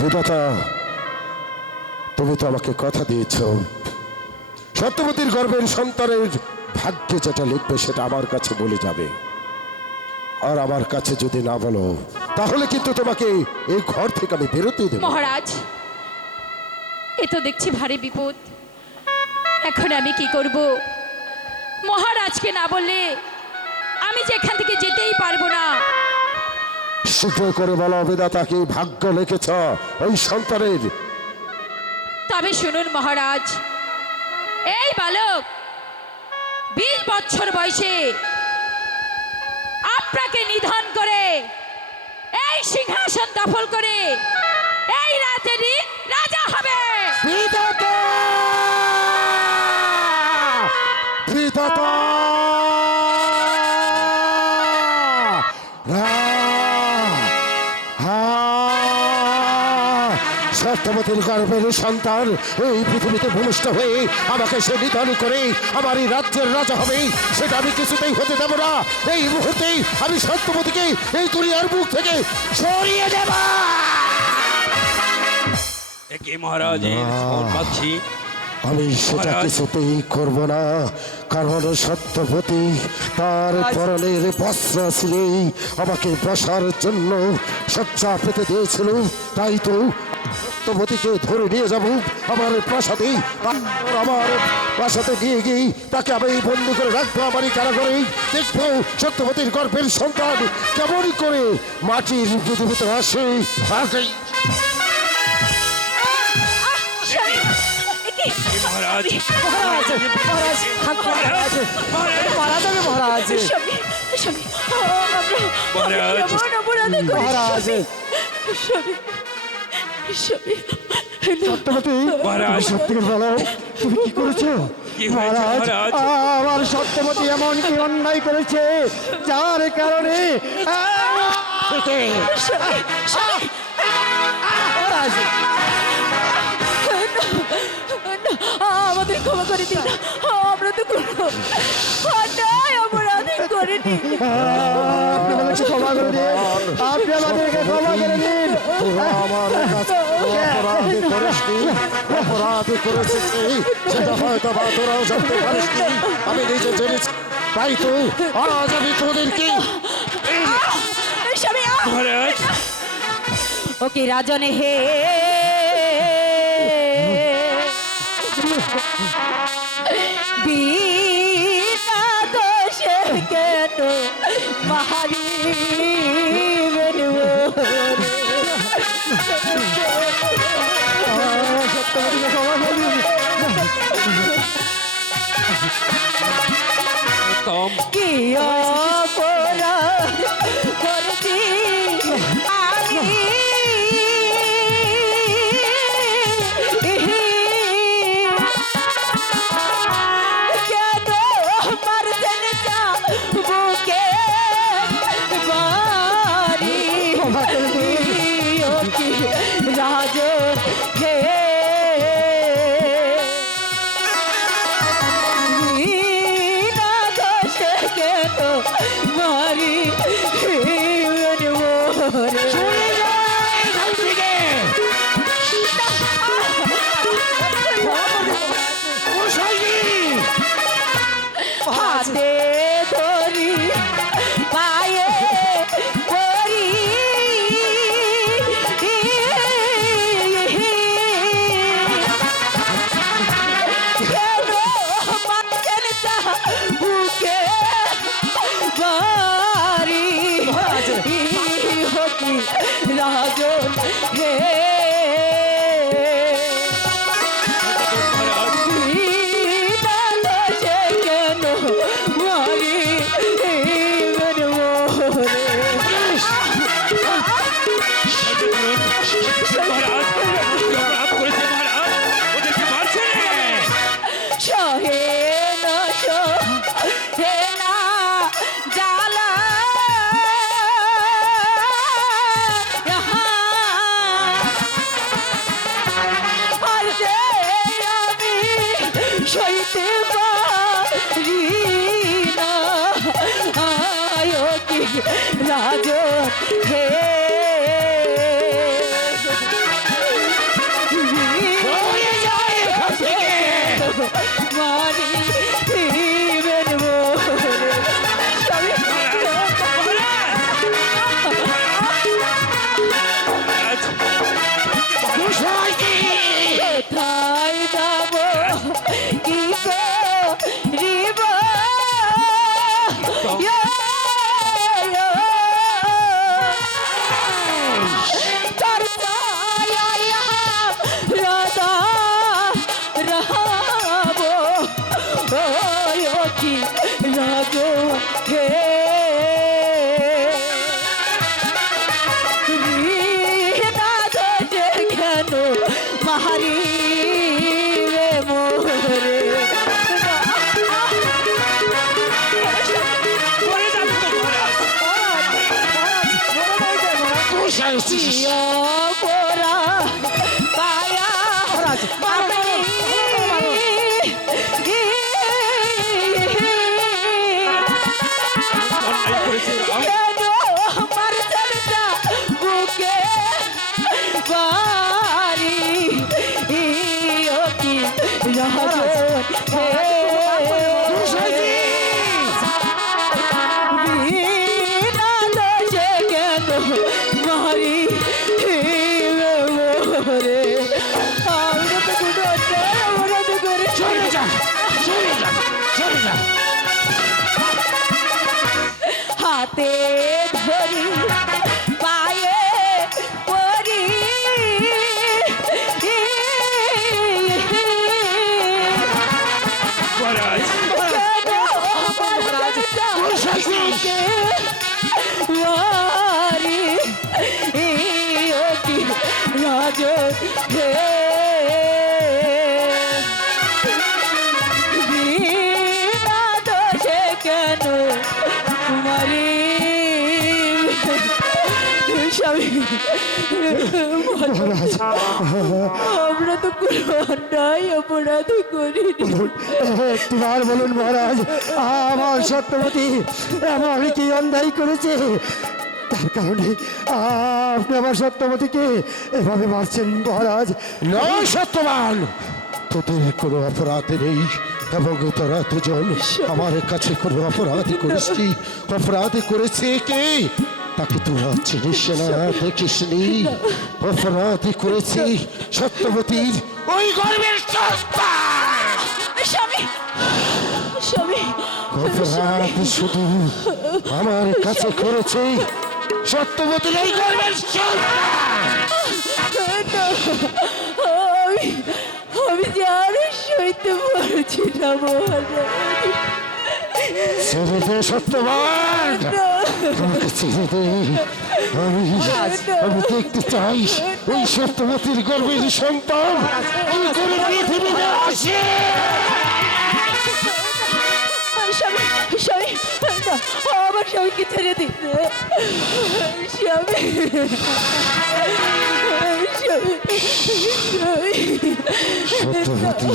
বিধাতা, তুমি তো আমাকে কথা দিয়েছ সত্যবতীর গর্ভের সন্তানের ভাগ্যে যেটা লিখবে সেটা আমার কাছে বলে যাবে। আর আমার কাছে যদি না বলো তাহলে কিন্তু তোমাকে এই ঘর থেকে আমি বেরোতে দেব। মহারাজ, এ তো দেখছি ভারী বিপদ। এখন আমি কি করব? মহারাজকে না বললে আমি যে এখান থেকে যেতেই পারবো না। শীঘ্র করে বলো বিধাতা কি ভাগ্য লিখেছ ওই সন্তানের। তবে শুনুন মহারাজ, এই বালক 20 বছর বয়সে আপনাকে নিধন করে এই সিংহাসন দখল করে এই রাজ্যেরই রাজা হবে। বিধাতা, বিধাতা, সত্যবতীর গর্ভের সন্তান এই পৃথিবীতে ভূমিষ্ঠ হয়ে আমাকে সে নিধন করে আমার এই রাজ্যের রাজা হবে, সেটা আমি কিছুতেই হতে দেব না। এই মুহূর্তেই আমি সত্যবতীকে এই দুনিয়ার বুক থেকে সরিয়ে দেব। মহারাজ, পাচ্ছি আমি সেটা কিছুতেই করব না, কারণ সত্যবতী তার পরনের বস্ত্র ছিলেই আমাকে বসার জন্য শয্যা পেতে দিয়েছিল। তাই তো সত্যবতীকে ধরে নিয়ে যাব আমার প্রাসাদে, আমার প্রাসাদে নিয়ে গিয়ে তাকে আমি বন্দি করে রাখবো আমারই কারাগারে। দেখবো সত্যবতীর গর্ভের সন্তান কেমন করে মাটির পৃথিবীতে আসে। মহারাজ, মহারাজ, মহারাজ, মহারাজ, মারা যাবে মহারাজ। মহারাজ, সত্যবতী, সত্যি বলো তুমি কি করেছো? মহারাজ, আমার সত্যবতী এমন কি অন্যায় করেছে যার কারণে আমাদের ক্ষমা করে দিন, আমরা তো কোনো অপরাধ করিনি। আপনি আমাদেরকে ক্ষমা করে দিন, আপনি আমাদেরকে ক্ষমা করে দিন। অপরাধী করেছি সেটা হয়তো বা তোরাও জানতে পারিসনি, আমি নিজে জেনেছি। তাই তো আজ আমি তোদেরকে মহারাজ, ওকে রাজনে হে বিনা দোষে কেন মারি সত্যবতীকে ক্ষমা করে দিন। কি অপরাধ করেছি আমি, কেন মারছেন বুকে বাড়ি রাজ হে মারি হাতে ধরি পায়ে পরি কেন মারছেন বুকে বাড়ি হকি রাজন হে কেন মারি সহে না সহে না জালা আর যে আমি সইতে পারি না আয় কি রাজ হে বসে আছিস? প্রিয় পোড়া পায়া মহারাজ, আমি অন্যায় করেছিলাম কেন আমার চর্চা বুকে বাড়ি ও কি রাজন বিনা দোষে কেন মারি মোরে আমরা তো কোনো অন্যায় অপরাধ করেছি চলে যা, চলে যা, চলে যা। হাতে ধরি পায়ে পরি মহারাজ কেন আমার চর্চাকে মারি ও কি রাজন হে বিনা দোষে কেন মারি স্বামী আমরা তো কোনো অন্যায় অপরাধ করিনি একটিবার বলুন মহারাজ, আমার সত্যবতী এমন কি অন্যায় করেছে তার কারণে আপনি আমার সত্যবতীকে এভাবে মারছেন মহারাজ? নয় সত্যবান, তোদের কোনো অপরাধ নেই এবং তোরা দুজন আমার কাছে কোনো অপরাধ করেছি। অপরাধ করেছে কে তাকে তোরা চিনিস না, দেখিস নি। অপরাধ করেছি সত্যবতীর ওই গর্বের সন্তান। স্বামী স্বামী অপরাধ শুধু আমার কাছে করেছে সত্যবতীর এই গর্বের সন্তান। আমি আমি জানি সইতে পারছি না মহারাজ ছেড়ে দে সত্যবান, আমাকে ছেড়ে দে। আমি দেখতে চাই ওই সত্যবতীর গর্বের সন্তান এই গরিব পৃথিবীতে আসে। স্বামী স্বামী না, আমার স্বামীকে ছেড়ে দিন স্বামী স্বামী সত্যবতী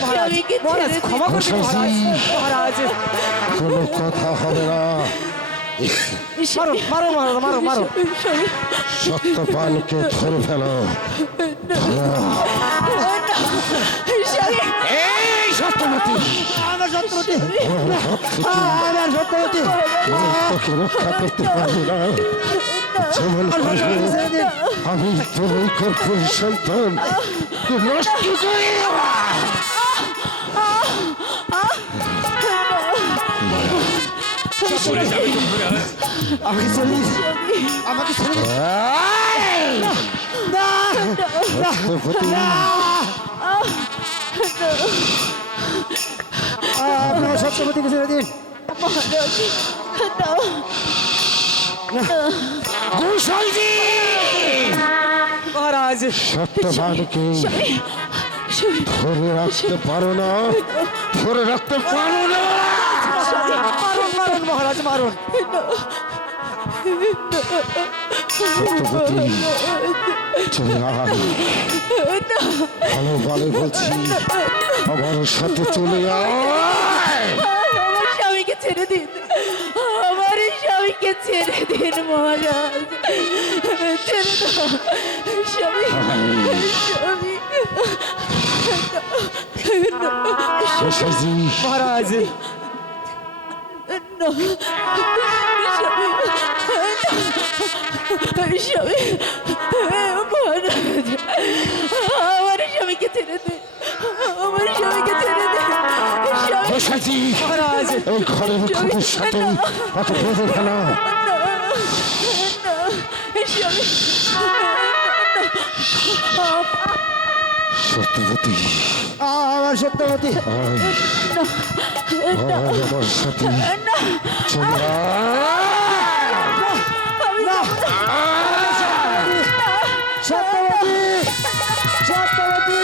স্বামীকে মহারাজ ক্ষমা করুন গোসাইজি, মহারাজ, কোনো কথা হবে না। মারো মারো মারো মারো মারো স্বামী সত্যবানকে ধরে ফেলো। স্বামী এই সত্যবতী, আমার সত্যবতী, আমার হাত থেকে আমার সত্যবতী, তোকে রক্ষা করতে পারবো না। যেমন করে আমি তোর ওই গর্ভের সন্তান নষ্ট করে দেবো। চলে যাবে তো মহারাজ আমাকে ছেড়ে দিন, আমাকে ছেড়ে দিন। এই! না, সত্যবতী, আপনার সত্যবতীকে ছেড়ে দিন। গোসাইজি, মহারাজ, সত্যবানকে স্বামী ধরে রাখতে পারো না, ধরে রাখতে পারো না। মারুন মারুন মহারাজ মারুন। সত্যবতী, চলে আয়। ভালো ভালো বলছি, আমার সাথে চলে আয়। আমার স্বামীকে ছেড়ে দিন আমার স্বামীকে ছেড়ে দিন মহারাজ ছেড়ে দাও স্বামী স্বামী গোসাইজি, মহারাজ, No. স্বামী মহারাজ আমার স্বামীকে ছেড়ে দে আমার স্বামীকে ছেড়ে দে স্বামী গোসাইজি, মহারাজ, এই ঘরের খুবই সাথে তাকে বেঁধে ফেলা। স্বামী সত্যবতী, আমার সত্যবতী, আয়, আমার সাথে চলে আয়। সত্যবতী, সত্যবতী, সত্যবতী,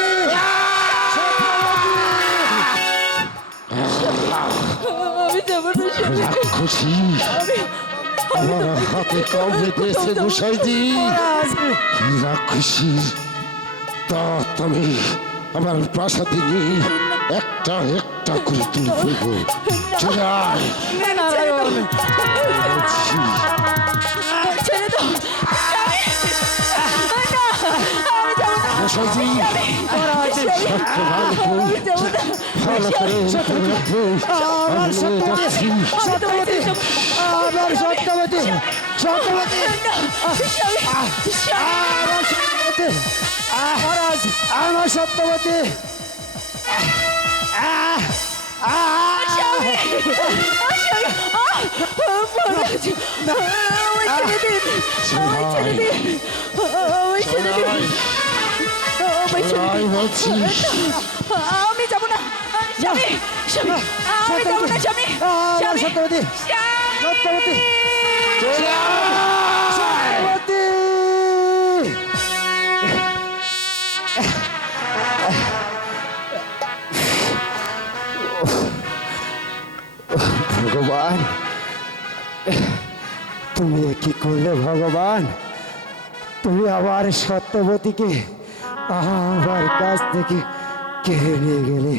আমি যাবো না স্বামী রাক্ষসী আমার হাতে কামড়ে দিয়েছে গোসাইজি রাক্ষসী তা তুমি আমার প্রাসাদে নিয়ে একটা একটা করে তুলে ফেলবো চলে আয় বলছি। ছেড়ে দাও স্বামী না আমি যাবো না গোসাইজি সত্য ভালো করে মনে রাখবো আমি নিয়ে যাচ্ছি সত্যবতী আমার সত্যবতী সত্যবতী আমার সত্যবতী মহারাজ আমার সত্যবতী চলাই বলছি আমি যাবো না স্বামী স্বামী আমি যাবো না স্বামী আমার সত্যবতী সত্যবতী সত্যবতী ভগবান তুমি এ কি করলে ভগবান তুমি আবার সত্যবতীকে আমার কাছ থেকে কেড়ে নিয়ে গেলে